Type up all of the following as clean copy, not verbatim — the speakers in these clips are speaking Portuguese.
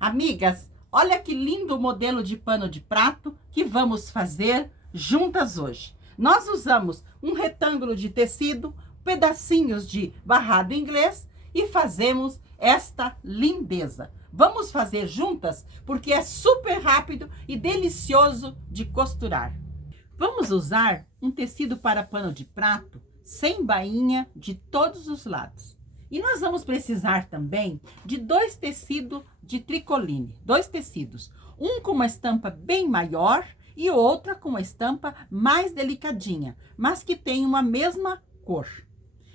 Amigas, olha que lindo modelo de pano de prato que vamos fazer juntas hoje. Nós usamos um retângulo de tecido, pedacinhos de barrado inglês e fazemos esta lindeza. Vamos fazer juntas porque é super rápido e delicioso de costurar. Vamos usar um tecido para pano de prato sem bainha de todos os lados. E nós vamos precisar também de dois tecidos de tricoline, dois tecidos. Um com uma estampa bem maior e outra com uma estampa mais delicadinha, mas que tem uma mesma cor.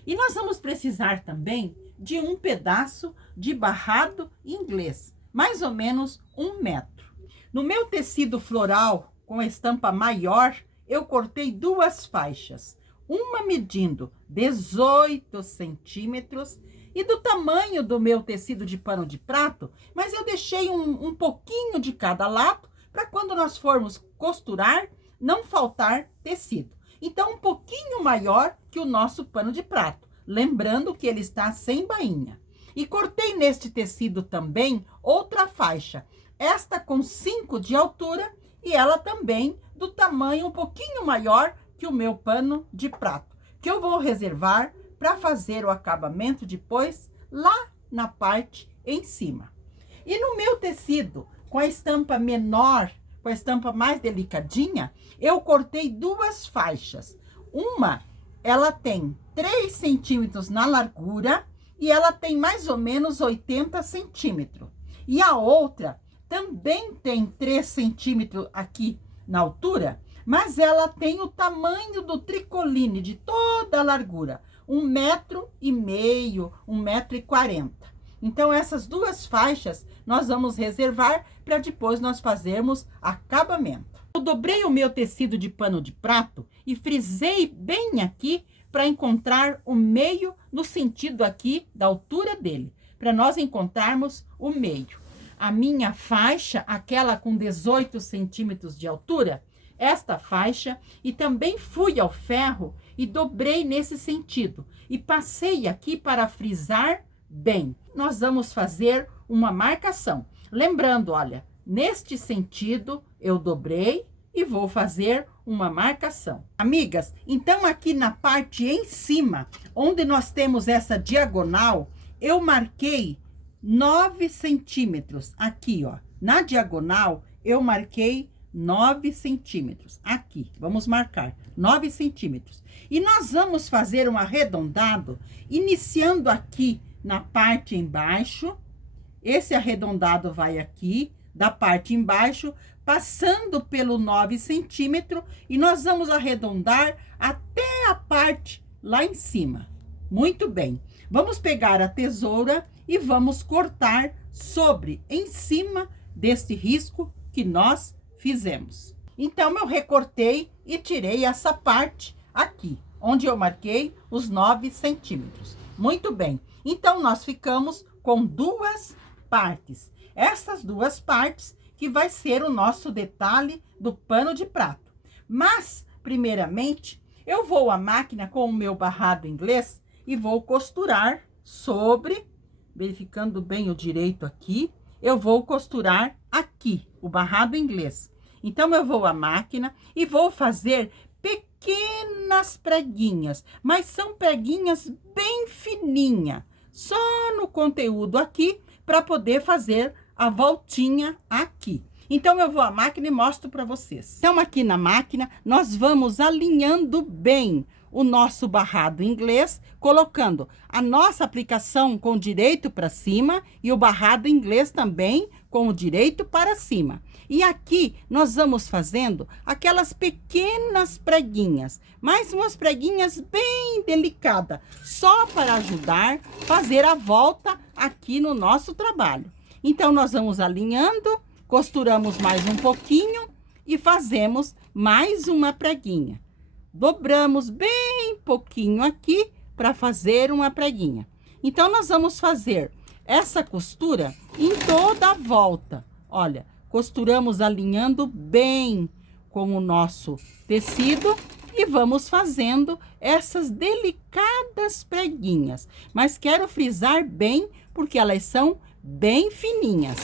E nós vamos precisar também de um pedaço de barrado inglês, mais ou menos 1 metro. No meu tecido floral com a estampa maior, eu cortei duas faixas. Uma medindo 18 centímetros e do tamanho do meu tecido de pano de prato, mas eu deixei um pouquinho de cada lado para quando nós formos costurar, não faltar tecido. Então, um pouquinho maior que o nosso pano de prato, lembrando que ele está sem bainha. E cortei neste tecido também outra faixa, esta com 5 de altura e ela também do tamanho um pouquinho maior que o meu pano de prato, que eu vou reservar para fazer o acabamento depois lá na parte em cima. E no meu tecido, com a estampa menor, com a estampa mais delicadinha, eu cortei duas faixas. Uma, ela tem 3 centímetros na largura e ela tem mais ou menos 80 centímetros. E a outra também tem 3 centímetros aqui na altura, mas ela tem o tamanho do tricoline de toda a largura, 1,5 metro, 1,40 metro. Então, essas duas faixas nós vamos reservar para depois nós fazermos acabamento. Eu dobrei o meu tecido de pano de prato e frisei bem aqui para encontrar o meio no sentido aqui da altura dele, para nós encontrarmos o meio. A minha faixa, aquela com 18 centímetros de altura, esta faixa, e também fui ao ferro e dobrei nesse sentido e passei aqui para frisar bem. Nós vamos fazer uma marcação. Lembrando, olha, neste sentido eu dobrei e vou fazer uma marcação. Amigas, então aqui na parte em cima, onde nós temos essa diagonal, eu marquei 9 centímetros aqui, ó. Na diagonal, eu marquei 9 centímetros. Aqui, vamos marcar 9 centímetros. E nós vamos fazer um arredondado, iniciando aqui na parte embaixo. Esse arredondado vai aqui, da parte embaixo, passando pelo 9 centímetros. E nós vamos arredondar até a parte lá em cima. Muito bem. Vamos pegar a tesoura e vamos cortar sobre, em cima desse risco que nós fizemos. Então, eu recortei e tirei essa parte aqui, onde eu marquei os 9 centímetros. Muito bem. Então, nós ficamos com duas partes. Essas duas partes que vai ser o nosso detalhe do pano de prato. Mas, primeiramente, eu vou à máquina com o meu barrado inglês e vou costurar sobre, verificando bem o direito aqui, eu vou costurar aqui, o barrado inglês. Então, eu vou à máquina e vou fazer pequenas preguinhas, mas são preguinhas bem fininhas, só no conteúdo aqui, para poder fazer a voltinha aqui. Então, eu vou à máquina e mostro para vocês. Então, aqui na máquina, nós vamos alinhando bem o nosso barrado inglês, colocando a nossa aplicação com o direito para cima e o barrado inglês também com o direito para cima. E aqui nós vamos fazendo aquelas pequenas preguinhas, mas umas preguinhas bem delicadas, só para ajudar a fazer a volta aqui no nosso trabalho. Então, nós vamos alinhando, costuramos mais um pouquinho e fazemos mais uma preguinha. Dobramos bem pouquinho aqui para fazer uma preguinha. Então, nós vamos fazer essa costura em toda a volta. Olha, costuramos alinhando bem com o nosso tecido e vamos fazendo essas delicadas preguinhas. Mas quero frisar bem, porque elas são bem fininhas.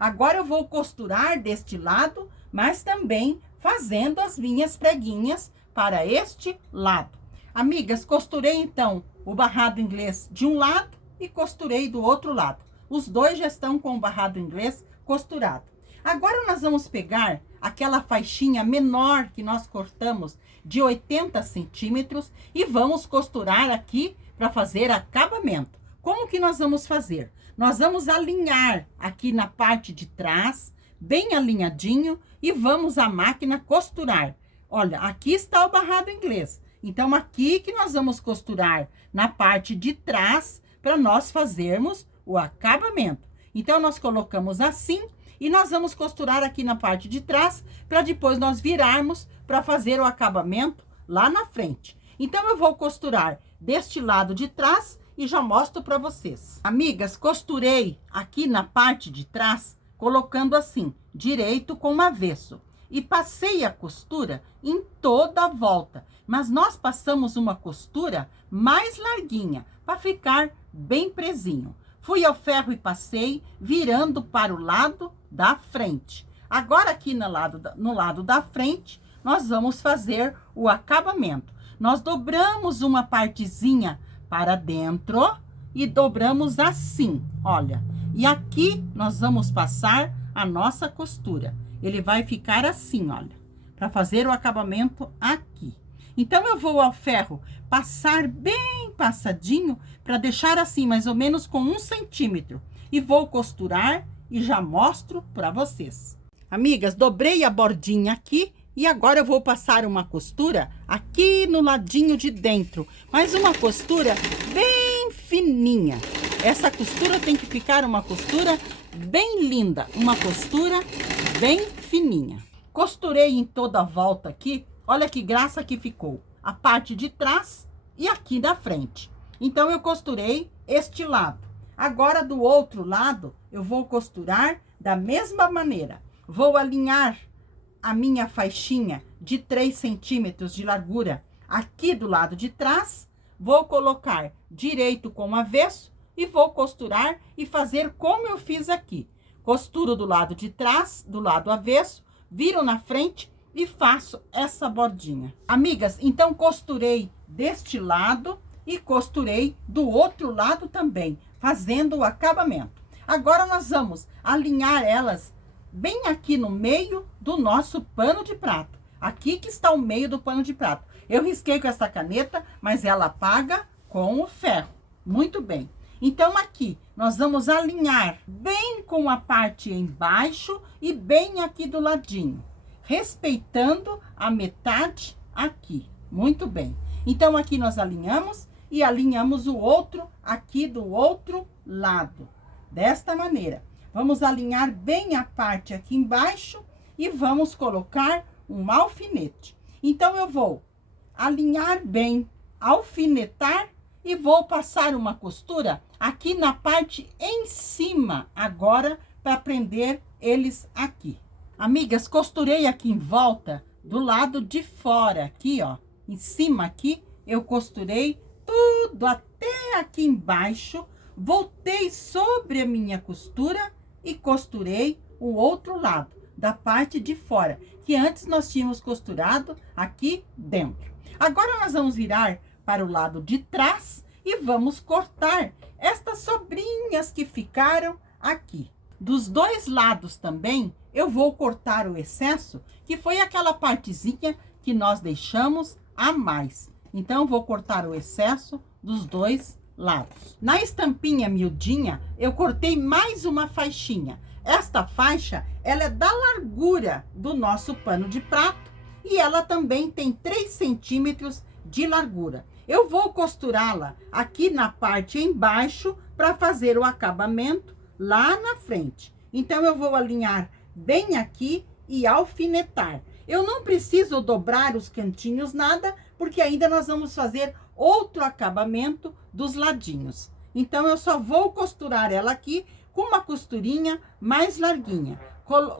Agora eu vou costurar deste lado, mas também fazendo as minhas preguinhas para este lado. Amigas, costurei então o barrado inglês de um lado e costurei do outro lado. Os dois já estão com o barrado inglês costurado. Agora nós vamos pegar aquela faixinha menor que nós cortamos de 80 centímetros e vamos costurar aqui para fazer acabamento. Como que nós vamos fazer? Nós vamos alinhar aqui na parte de trás, bem alinhadinho, e vamos à máquina costurar. Olha, aqui está o barrado inglês. Então, aqui que nós vamos costurar na parte de trás para nós fazermos o acabamento. Então, nós colocamos assim e nós vamos costurar aqui na parte de trás para depois nós virarmos para fazer o acabamento lá na frente. Então, eu vou costurar deste lado de trás e já mostro para vocês. Amigas, costurei aqui na parte de trás, colocando assim, direito com avesso. E passei a costura em toda a volta. Mas nós passamos uma costura mais larguinha, para ficar bem presinho. Fui ao ferro e passei, virando para o lado da frente. Agora aqui no lado da frente, nós vamos fazer o acabamento. Nós dobramos uma partezinha para dentro e dobramos assim, olha. E aqui nós vamos passar a nossa costura. Ele vai ficar assim, olha, para fazer o acabamento aqui. Então, eu vou ao ferro passar bem passadinho para deixar assim, mais ou menos com 1 centímetro. E vou costurar e já mostro para vocês. Amigas, dobrei a bordinha aqui e agora eu vou passar uma costura aqui no ladinho de dentro. Mas uma costura bem fininha. Essa costura tem que ficar uma costura bem linda, uma costura bem fininha. Costurei em toda a volta aqui, olha que graça que ficou. A parte de trás e aqui da frente. Então, eu costurei este lado. Agora, do outro lado, eu vou costurar da mesma maneira. Vou alinhar a minha faixinha de 3 centímetros de largura aqui do lado de trás. Vou colocar direito com avesso e vou costurar e fazer como eu fiz aqui. Costuro do lado de trás, do lado avesso, viro na frente e faço essa bordinha. Amigas, então costurei deste lado e costurei do outro lado também, fazendo o acabamento. Agora nós vamos alinhar elas bem aqui no meio do nosso pano de prato. Aqui que está o meio do pano de prato. Eu risquei com essa caneta, mas ela apaga com o ferro. Muito bem. Então, aqui, nós vamos alinhar bem com a parte embaixo e bem aqui do ladinho, respeitando a metade aqui. Muito bem. Então, aqui nós alinhamos e alinhamos o outro aqui do outro lado. Desta maneira. Vamos alinhar bem a parte aqui embaixo e vamos colocar um alfinete. Então, eu vou alinhar bem, alfinetar e vou passar uma costura aqui na parte em cima agora para prender eles aqui. Amigas, costurei aqui em volta do lado de fora, aqui, ó, em cima aqui, eu costurei tudo até aqui embaixo, voltei sobre a minha costura e costurei o outro lado, da parte de fora, que antes nós tínhamos costurado aqui dentro. Agora nós vamos virar para o lado de trás e vamos cortar estas sobrinhas que ficaram aqui. Dos dois lados também, eu vou cortar o excesso, que foi aquela partezinha que nós deixamos a mais. Então, vou cortar o excesso dos dois lados. Na estampinha miudinha, eu cortei mais uma faixinha. Esta faixa, ela é da largura do nosso pano de prato e ela também tem 3 centímetros de largura. Eu vou costurá-la aqui na parte embaixo para fazer o acabamento lá na frente. Então, eu vou alinhar bem aqui e alfinetar. Eu não preciso dobrar os cantinhos nada, porque ainda nós vamos fazer outro acabamento dos ladinhos. Então, eu só vou costurar ela aqui com uma costurinha mais larguinha,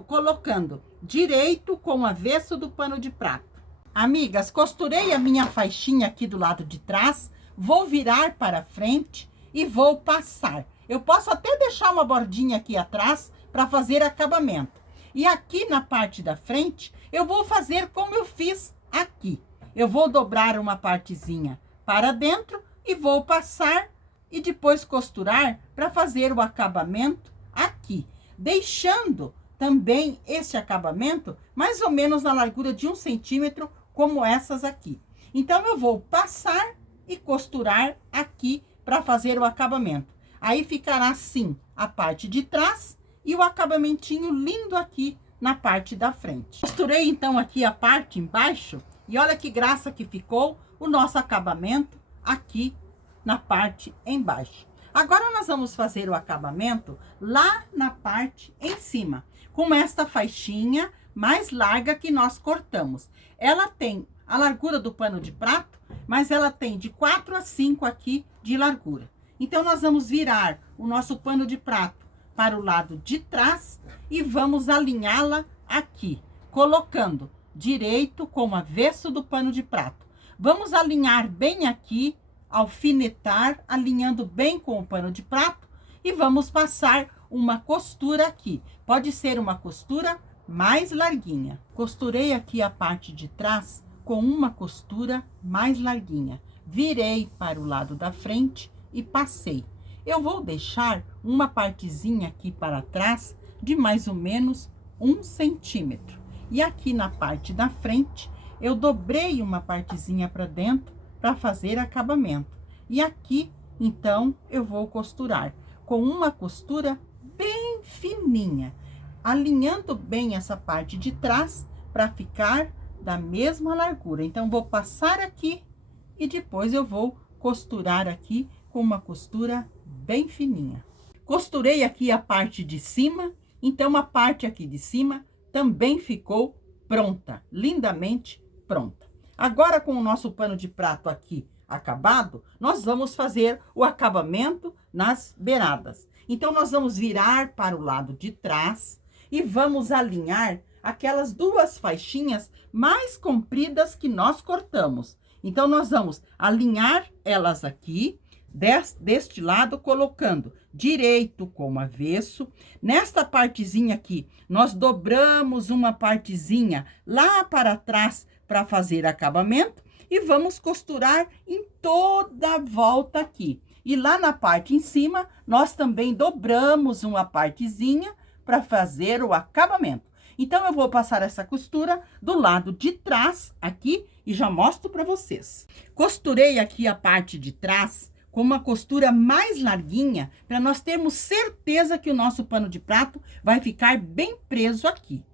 colocando direito com o avesso do pano de prato. Amigas, costurei a minha faixinha aqui do lado de trás, vou virar para frente e vou passar. Eu posso até deixar uma bordinha aqui atrás para fazer acabamento. E aqui na parte da frente, eu vou fazer como eu fiz aqui. Eu vou dobrar uma partezinha para dentro e vou passar e depois costurar para fazer o acabamento aqui, deixando também este acabamento mais ou menos na largura de 1 centímetro, como essas aqui. Então, eu vou passar e costurar aqui para fazer o acabamento. Aí ficará assim a parte de trás e o acabamentinho lindo aqui na parte da frente. Costurei então aqui a parte embaixo e olha que graça que ficou o nosso acabamento aqui na parte embaixo. Agora nós vamos fazer o acabamento lá na parte em cima, com esta faixinha mais larga que nós cortamos. Ela tem a largura do pano de prato, mas ela tem de 4 a 5 aqui de largura. Então, nós vamos virar o nosso pano de prato para o lado de trás e vamos alinhá-la aqui, colocando direito com o avesso do pano de prato. Vamos alinhar bem aqui, alfinetar, alinhando bem com o pano de prato e vamos passar uma costura aqui. Pode ser uma costura mais larguinha. Costurei aqui a parte de trás com uma costura mais larguinha. Virei para o lado da frente e passei. Eu vou deixar uma partezinha aqui para trás de mais ou menos 1 centímetro. E aqui na parte da frente, eu dobrei uma partezinha para dentro para fazer acabamento. E aqui, então, eu vou costurar com uma costura bem fininha, alinhando bem essa parte de trás para ficar da mesma largura. Então, vou passar aqui e depois eu vou costurar aqui com uma costura bem fininha. Costurei aqui a parte de cima, então a parte aqui de cima também ficou pronta, lindamente pronta. Agora, com o nosso pano de prato aqui acabado, nós vamos fazer o acabamento nas beiradas. Então, nós vamos virar para o lado de trás e vamos alinhar aquelas 2 faixinhas mais compridas que nós cortamos. Então, nós vamos alinhar elas aqui, deste lado, colocando direito com avesso. Nesta partezinha aqui, nós dobramos uma partezinha lá para trás para fazer acabamento e vamos costurar em toda a volta aqui. E lá na parte em cima, nós também dobramos uma partezinha para fazer o acabamento. Então, eu vou passar essa costura do lado de trás aqui e já mostro para vocês. Costurei aqui a parte de trás com uma costura mais larguinha, para nós termos certeza que o nosso pano de prato vai ficar bem preso aqui.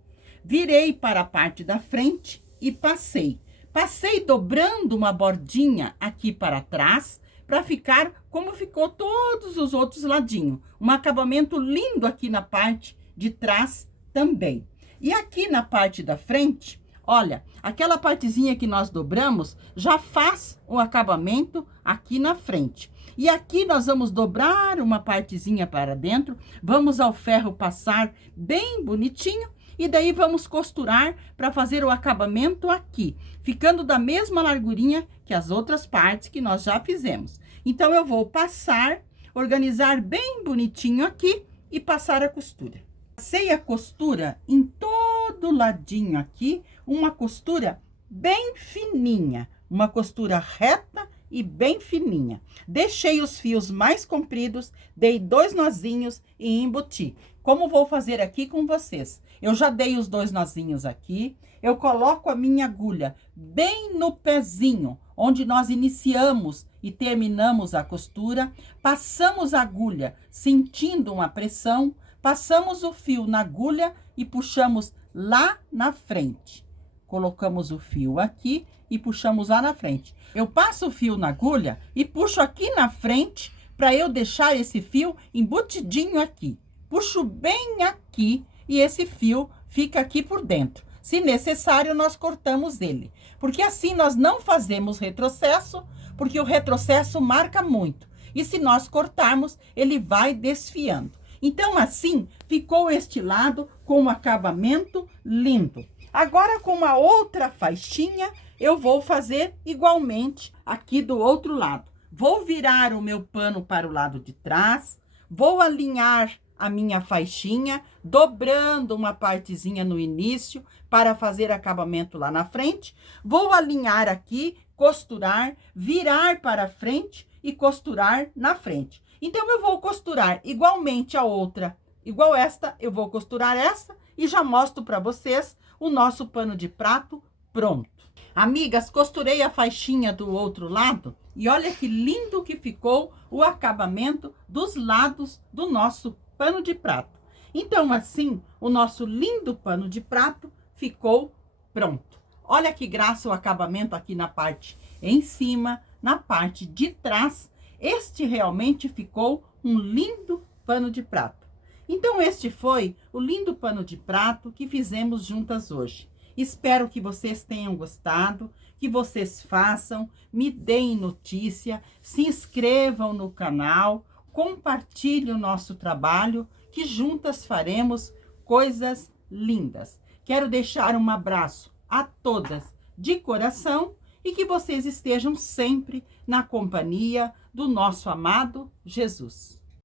Virei para a parte da frente e passei. Passei dobrando uma bordinha aqui para trás, para ficar como ficou todos os outros ladinhos. Um acabamento lindo aqui na parte de trás também. E aqui na parte da frente, olha, aquela partezinha que nós dobramos já faz o acabamento aqui na frente. E aqui nós vamos dobrar uma partezinha para dentro, vamos ao ferro passar bem bonitinho e daí vamos costurar para fazer o acabamento aqui, ficando da mesma largurinha que as outras partes que nós já fizemos. Então, eu vou passar, organizar bem bonitinho aqui e passar a costura. Passei a costura em todo ladinho aqui, uma costura bem fininha, uma costura reta e bem fininha. Deixei os fios mais compridos, dei 2 nozinhos e embuti. Como vou fazer aqui com vocês? Eu já dei os 2 nozinhos aqui, eu coloco a minha agulha bem no pezinho, onde nós iniciamos e terminamos a costura, passamos a agulha sentindo uma pressão, passamos o fio na agulha e puxamos lá na frente. Colocamos o fio aqui e puxamos lá na frente. Eu passo o fio na agulha e puxo aqui na frente para eu deixar esse fio embutidinho aqui. Puxo bem aqui e esse fio fica aqui por dentro. Se necessário, nós cortamos ele. Porque assim nós não fazemos retrocesso, porque o retrocesso marca muito. E se nós cortarmos, ele vai desfiando. Então, assim, ficou este lado com um acabamento lindo. Agora, com uma outra faixinha, eu vou fazer igualmente aqui do outro lado. Vou virar o meu pano para o lado de trás, vou alinhar a minha faixinha, dobrando uma partezinha no início para fazer acabamento lá na frente. Vou alinhar aqui, costurar, virar para frente e costurar na frente. Então, eu vou costurar igualmente a outra, igual esta, eu vou costurar essa e já mostro para vocês o nosso pano de prato pronto. Amigas, costurei a faixinha do outro lado e olha que lindo que ficou o acabamento dos lados do nosso pano de prato. Então, assim, o nosso lindo pano de prato ficou pronto. Olha que graça o acabamento aqui na parte em cima, na parte de trás. Este realmente ficou um lindo pano de prato. Então, este foi o lindo pano de prato que fizemos juntas hoje. Espero que vocês tenham gostado, que vocês façam, me deem notícia, se inscrevam no canal, compartilhem o nosso trabalho, que juntas faremos coisas lindas. Quero deixar um abraço a todas de coração e que vocês estejam sempre na companhia do nosso amado Jesus.